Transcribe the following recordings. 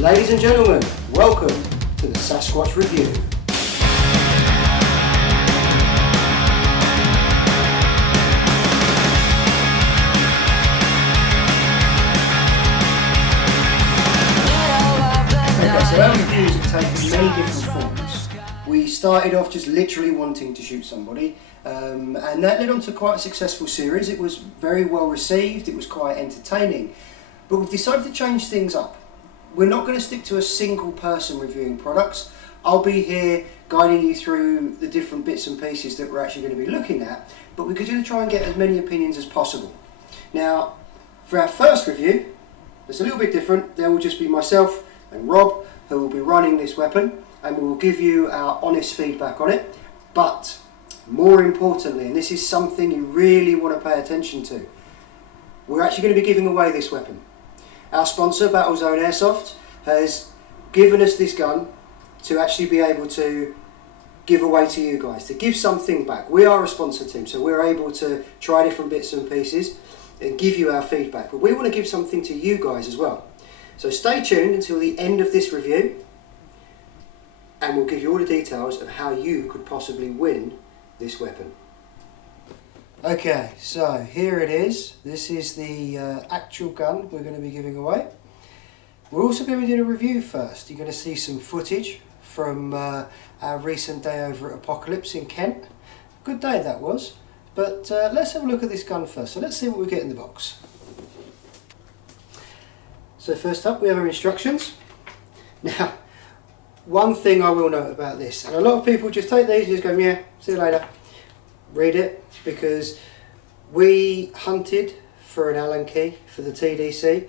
Ladies and gentlemen, welcome to the Sasquatch Review. Okay, so our reviews have taken many different forms. We started off just literally wanting to shoot somebody, and that led on to quite a successful series. It was very well received, it was quite entertaining, but we've decided to change things up. We're not going to stick to a single person reviewing products. I'll be here guiding you through the different bits and pieces that we're actually going to be looking at, but we're going to try and get as many opinions as possible. Now, for our first review, it's a little bit different. There will just be myself and Rob who will be running this weapon, and we will give you our honest feedback on it. But more importantly, and this is something you really want to pay attention to, we're actually going to be giving away this weapon. Our sponsor, Battlezone Airsoft, has given us this gun to actually be able to give away to you guys, to give something back. We are a sponsor team, so we're able to try different bits and pieces and give you our feedback, but we want to give something to you guys as well. So stay tuned until the end of this review, and we'll give you all the details of how you could possibly win this weapon. Okay, so here it is. This is the actual gun we're going to be giving away. We're also going to be doing a review first. You're going to see some footage from our recent day over at Apocalypse in Kent. Good day that was, but let's have a look at this gun first. So let's see what we get in the box. So first up we have our instructions. Now, one thing I will note about this, and a lot of people just take these and just go, yeah, see you later. Read it, because we hunted for an Allen key for the TDC,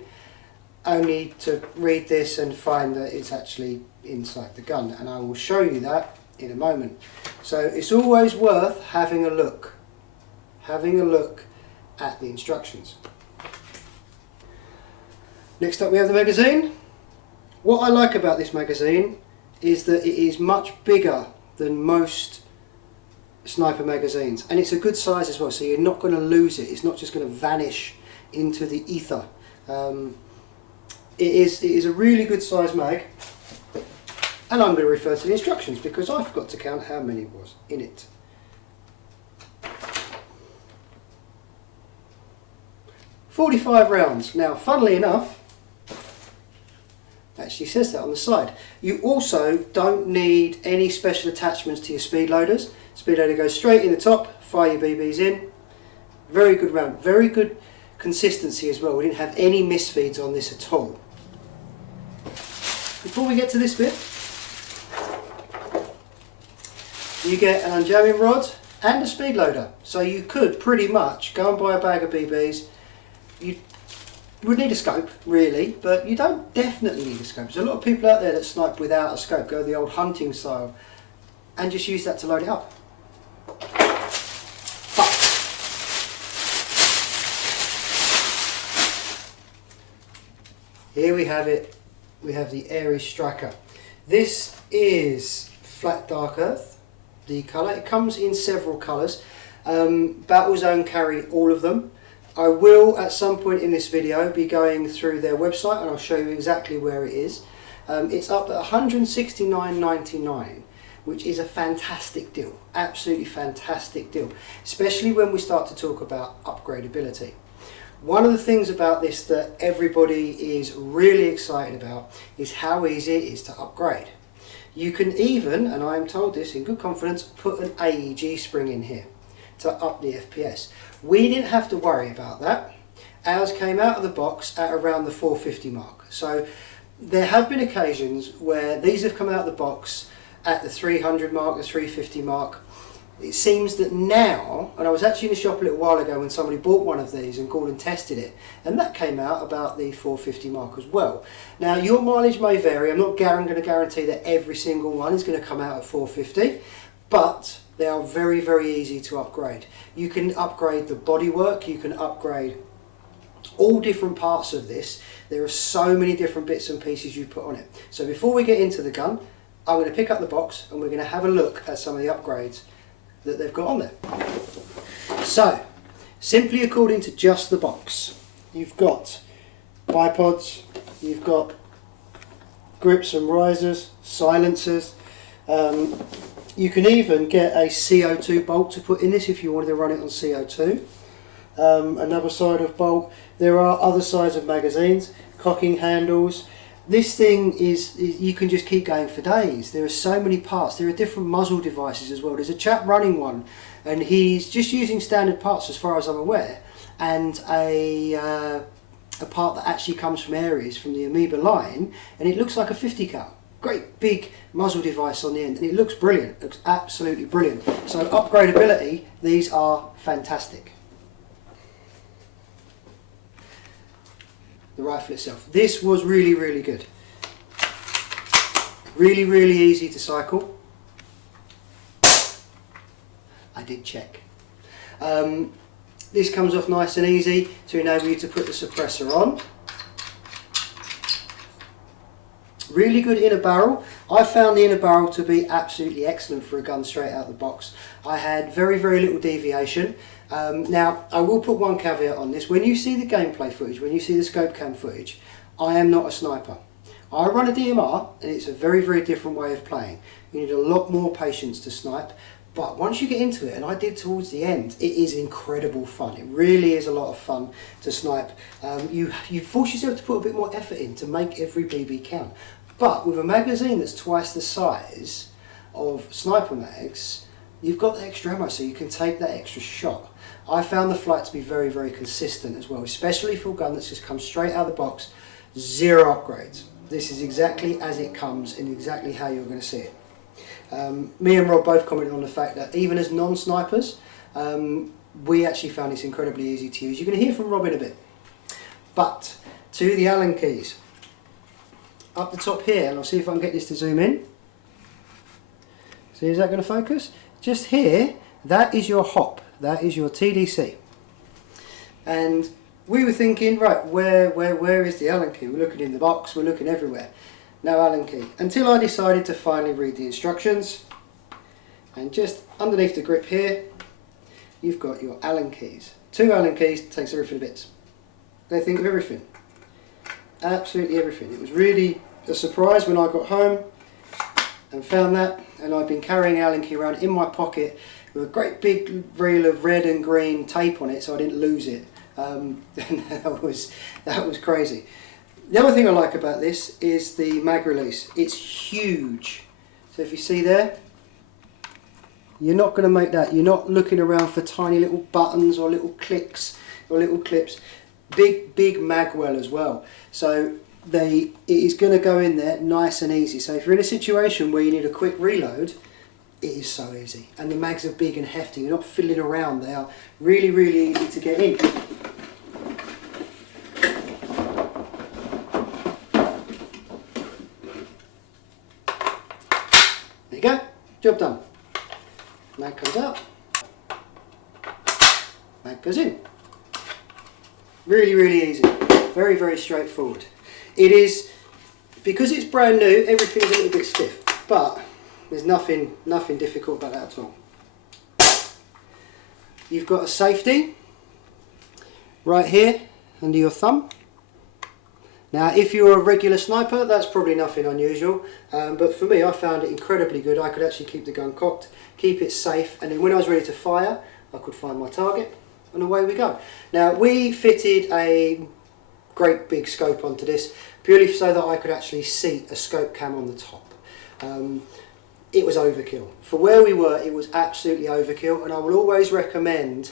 only to read this and find that it's actually inside the gun, and I will show you that in a moment. So it's always worth having a look at the instructions. Next up we have the magazine. What I like about this magazine is that it is much bigger than most sniper magazines, and it's a good size as well, so you're not going to lose it. It's not just going to vanish into the ether. It is a really good size mag, and I'm going to refer to the instructions because I forgot to count how many was in it. "45 rounds. Now, funnily enough, actually says that on the side. You also don't need any special attachments to your speed loaders. Speed loader goes straight in the top, fire your BBs in. Very good round, very good consistency as well. We didn't have any misfeeds on this at all. Before we get to this bit, you get an unjamming rod and a speed loader. So you could pretty much go and buy a bag of BBs. You would need a scope, really, but you don't definitely need a scope. There's a lot of people out there that snipe without a scope, go the old hunting style, and just use that to load it up. But here we have it. We have the Ares Striker. This is flat dark earth, the colour. It comes in several colours. Battlezone carry all of them. I will at some point in this video be going through their website and I'll show you exactly where it is. It's up at $169.99, which is a fantastic deal, absolutely fantastic deal, especially when we start to talk about upgradability. One of the things about this that everybody is really excited about is how easy it is to upgrade. You can even, and I am told this in good confidence, put an AEG spring in here to up the FPS. We didn't have to worry about that. Ours came out of the box at around the 450 mark. So there have been occasions where these have come out of the box at the 300 mark, the 350 mark. It seems that now, and I was actually in the shop a little while ago when somebody bought one of these and called and tested it, and that came out about the 450 mark as well. Now your mileage may vary. I'm not going to guarantee that every single one is going to come out at 450, but they are very, very easy to upgrade. You can upgrade the bodywork, you can upgrade all different parts of this. There are so many different bits and pieces you put on it. So before we get into the gun, I'm going to pick up the box and we're going to have a look at some of the upgrades that they've got on there. So, simply according to just the box, you've got bipods, you've got grips and risers, silencers. You can even get a CO2 bolt to put in this if you wanted to run it on CO2. Another side of bolt. There are other sides of magazines, cocking handles. This thing is you can just keep going for days. There are so many parts. There are different muzzle devices as well. There's a chap running one, and he's just using standard parts as far as I'm aware, and a part that actually comes from Ares, from the Amoeba line, and it looks like a 50 cal. Great big muzzle device on the end, and it looks brilliant. It looks absolutely brilliant. So upgradability, these are fantastic. The rifle itself. This was really, really good. Really, really easy to cycle. I did check. This comes off nice and easy to enable you to put the suppressor on. Really good inner barrel. I found the inner barrel to be absolutely excellent for a gun straight out of the box. I had very, very little deviation. Now, I will put one caveat on this. When you see the gameplay footage, when you see the scope cam footage, I am not a sniper. I run a DMR, and it's a very, very different way of playing. You need a lot more patience to snipe, but once you get into it, and I did towards the end, it is incredible fun. It really is a lot of fun to snipe. You force yourself to put a bit more effort in to make every BB count. But with a magazine that's twice the size of sniper mags, you've got the extra ammo, so you can take that extra shot. I found the flight to be very, very consistent as well, especially for a gun that's just come straight out of the box, 0 upgrades. This is exactly as it comes and exactly how you're going to see it. Me and Rob both commented on the fact that even as non-snipers, we actually found this incredibly easy to use. You're going to hear from Rob in a bit. But to the Allen keys. Up the top here, and I'll see if I can get this to zoom in. See, is that going to focus? Just here, that is your hop. That is your TDC. And we were thinking, right, where is the Allen key? We're looking in the box, we're looking everywhere. No Allen key. Until I decided to finally read the instructions. And just underneath the grip here, you've got your Allen keys. 2 Allen keys, takes everything to bits. They think of everything. Absolutely everything. It was really a surprise when I got home and found that, and I've been carrying Allen key around in my pocket with a great big reel of red and green tape on it so I didn't lose it. That was crazy. The other thing I like about this is the mag release. It's huge. So if you see there, you're not going to make that. You're not looking around for tiny little buttons or little clicks or little clips. Big mag well as well. So it is going to go in there nice and easy. So if you're in a situation where you need a quick reload, it is so easy. And the mags are big and hefty. You're not fiddling around. They are really, really easy to get in. There you go. Job done. Mag comes out. Mag goes in. Really, really easy. Very, very straightforward. It is, because it's brand new, everything's a little bit stiff, but there's nothing difficult about that at all. You've got a safety right here under your thumb. Now, if you're a regular sniper, that's probably nothing unusual, but for me, I found it incredibly good. I could actually keep the gun cocked, keep it safe, and then when I was ready to fire, I could find my target, and away we go. Now, we fitted a great big scope onto this, purely so that I could actually seat a scope cam on the top. It was overkill. For where we were, it was absolutely overkill, and I will always recommend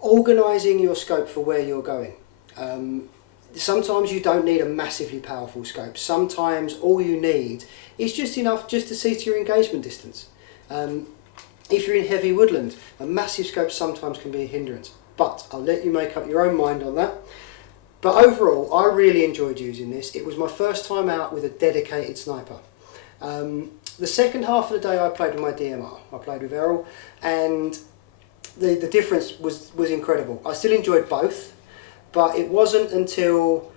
organising your scope for where you're going. Sometimes you don't need a massively powerful scope. Sometimes all you need is just enough just to see to your engagement distance. If you're in heavy woodland, a massive scope sometimes can be a hindrance, but I'll let you make up your own mind on that. But overall, I really enjoyed using this. It was my first time out with a dedicated sniper. The second half of the day I played with my DMR. I played with Errol, and the difference was incredible. I still enjoyed both, but it wasn't until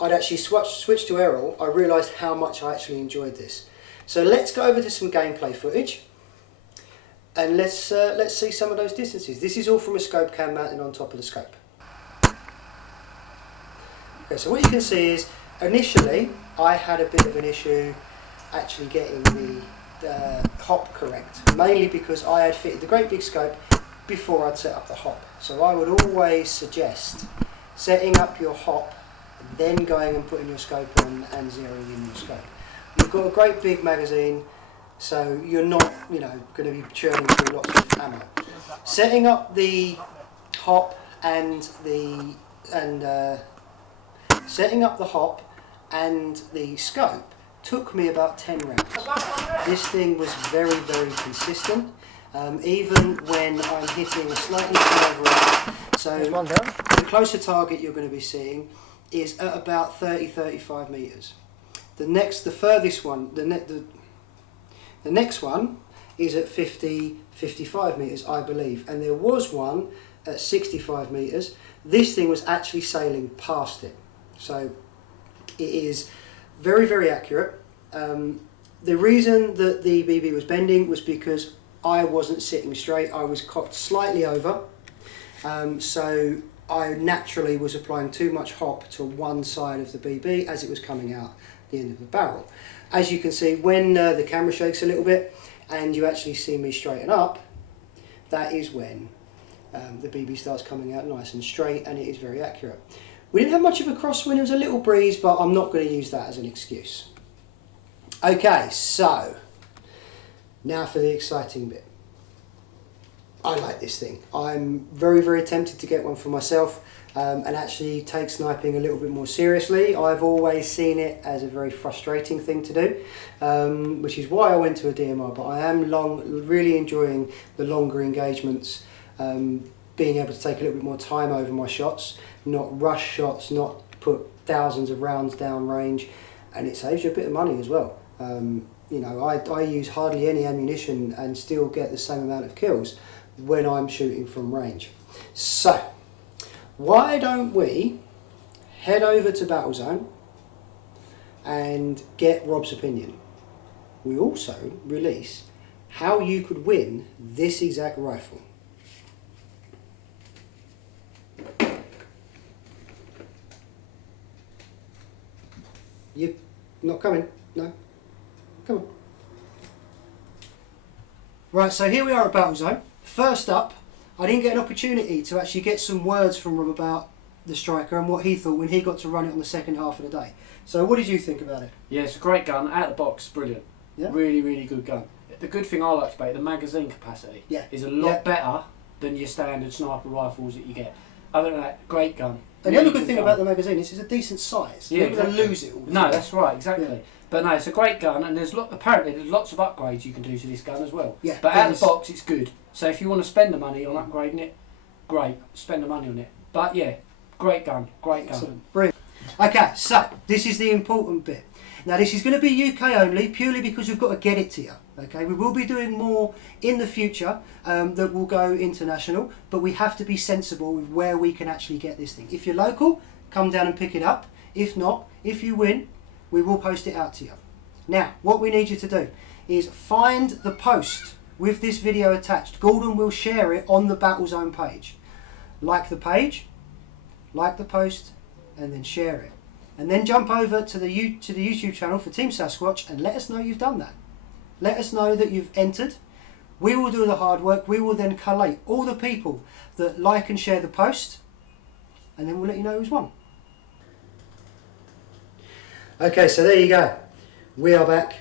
I'd actually switched to Errol I realised how much I actually enjoyed this. So let's go over to some gameplay footage, and let's see some of those distances. This is all from a scope cam mounted on top of the scope. Okay, so what you can see is, initially, I had a bit of an issue actually getting the hop correct, mainly because I had fitted the great big scope before I'd set up the hop. So I would always suggest setting up your hop, then going and putting your scope on and zeroing in your scope. You've got a great big magazine, so you're not, going to be churning through lots of ammo. Setting up the hop and the scope took me about 10 rounds. This thing was very, very consistent, even when I'm hitting a slightly further out. So the closer target you're going to be seeing is at about 30-35 meters. The next one is at 50-55 meters, I believe, and there was one at 65 meters. This thing was actually sailing past it, so it is very, very accurate. The reason that the BB was bending was because I wasn't sitting straight. I was cocked slightly over, so I naturally was applying too much hop to one side of the BB as it was coming out the end of the barrel. As you can see, when the camera shakes a little bit and you actually see me straighten up, that is when the BB starts coming out nice and straight, and it is very accurate. We didn't have much of a crosswind, it was a little breeze, but I'm not going to use that as an excuse. Okay, so now for the exciting bit. I like this thing. I'm very, very tempted to get one for myself and actually take sniping a little bit more seriously. I've always seen it as a very frustrating thing to do, which is why I went to a DMR, but I am really enjoying the longer engagements, being able to take a little bit more time over my shots, not rush shots, not put thousands of rounds down range, and it saves you a bit of money as well. I use hardly any ammunition and still get the same amount of kills when I'm shooting from range. So, why don't we head over to Battlezone and get Rob's opinion. We also release how you could win this exact rifle. You're not coming? No? Come on. Right, so here we are at Battlezone. First up, I didn't get an opportunity to actually get some words from Rob about the Striker and what he thought when he got to run it on the second half of the day. So what did you think about it? Yeah, it's a great gun. Out of the box, brilliant. Yeah. Really, really good gun. The good thing I like about it, the magazine capacity, is a lot better than your standard sniper rifles that you get. Other than that, great gun. And the other good thing about the magazine is it's a decent size. Yeah, you're not going to lose it all. No, that's right, exactly. Yeah. But no, it's a great gun, and apparently there's lots of upgrades you can do to this gun as well. Yeah, but out of the box, it's good. So if you want to spend the money on upgrading it, great, spend the money on it. But yeah, great gun, great gun. Excellent. Brilliant. Okay, so this is the important bit. Now this is going to be UK only, purely because we've got to get it to you. Okay, we will be doing more in the future that will go international, but we have to be sensible with where we can actually get this thing. If you're local, come down and pick it up. If not, if you win, we will post it out to you. Now, what we need you to do is find the post with this video attached. Gordon will share it on the Battlezone page. Like the page, like the post, and then share it. And then jump over to the YouTube channel for Team Sasquatch and let us know you've done that. Let us know that you've entered. We will do the hard work. We will then collate all the people that like and share the post, and then we'll let you know who's won. Okay, so there you go. We are back.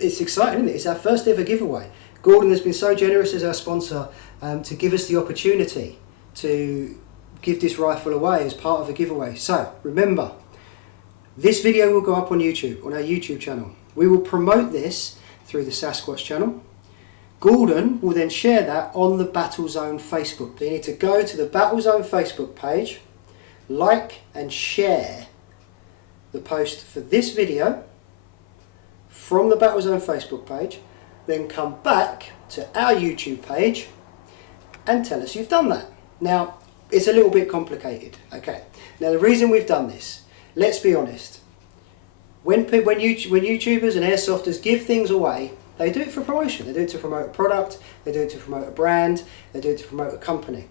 It's exciting, isn't it? It's our first ever giveaway. Gordon has been so generous as our sponsor to give us the opportunity to give this rifle away as part of a giveaway. So remember, this video will go up on YouTube, on our YouTube channel. We will promote this through the Sasquatch channel. Gordon will then share that on the Battlezone Facebook. You need to go to the Battlezone Facebook page, like and share the post for this video from the Battlezone Facebook page, then come back to our YouTube page and tell us you've done that. Now, it's a little bit complicated, okay? Now, the reason we've done this, let's be honest, when YouTubers and airsofters give things away, they do it for promotion. They do it to promote a product, they do it to promote a brand, they do it to promote a company.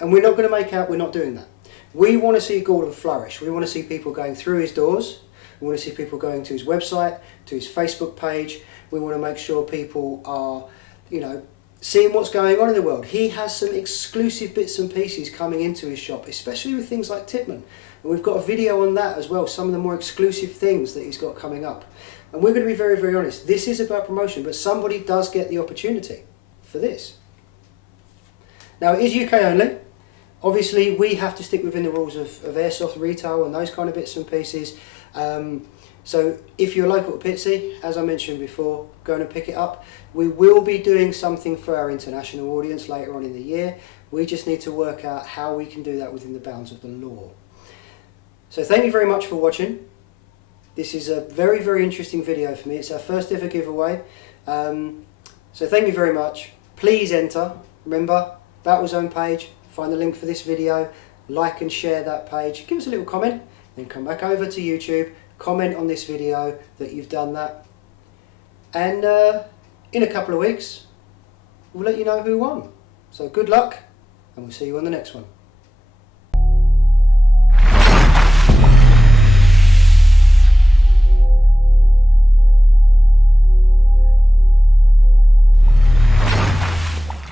And we're not going to make out we're not doing that. We want to see Gordon flourish. We want to see people going through his doors. We want to see people going to his website, to his Facebook page. We want to make sure people are, you know, seeing what's going on in the world. He has some exclusive bits and pieces coming into his shop, especially with things like Tipman. And we've got a video on that as well, some of the more exclusive things that he's got coming up. And we're going to be very, very honest. This is about promotion, but somebody does get the opportunity for this. Now, it is UK only. Obviously, we have to stick within the rules of airsoft retail and those kind of bits and pieces. So if you're local to Pitsea, as I mentioned before, go and pick it up. We will be doing something for our international audience later on in the year. We just need to work out how we can do that within the bounds of the law. So thank you very much for watching. This is a very, very interesting video for me. It's our first ever giveaway. So thank you very much. Please enter. Remember, Battlezone page, find the link for this video, like and share that page, give us a little comment, then come back over to YouTube, comment on this video that you've done that, and in a couple of weeks we'll let you know who won. So good luck, and we'll see you on the next one.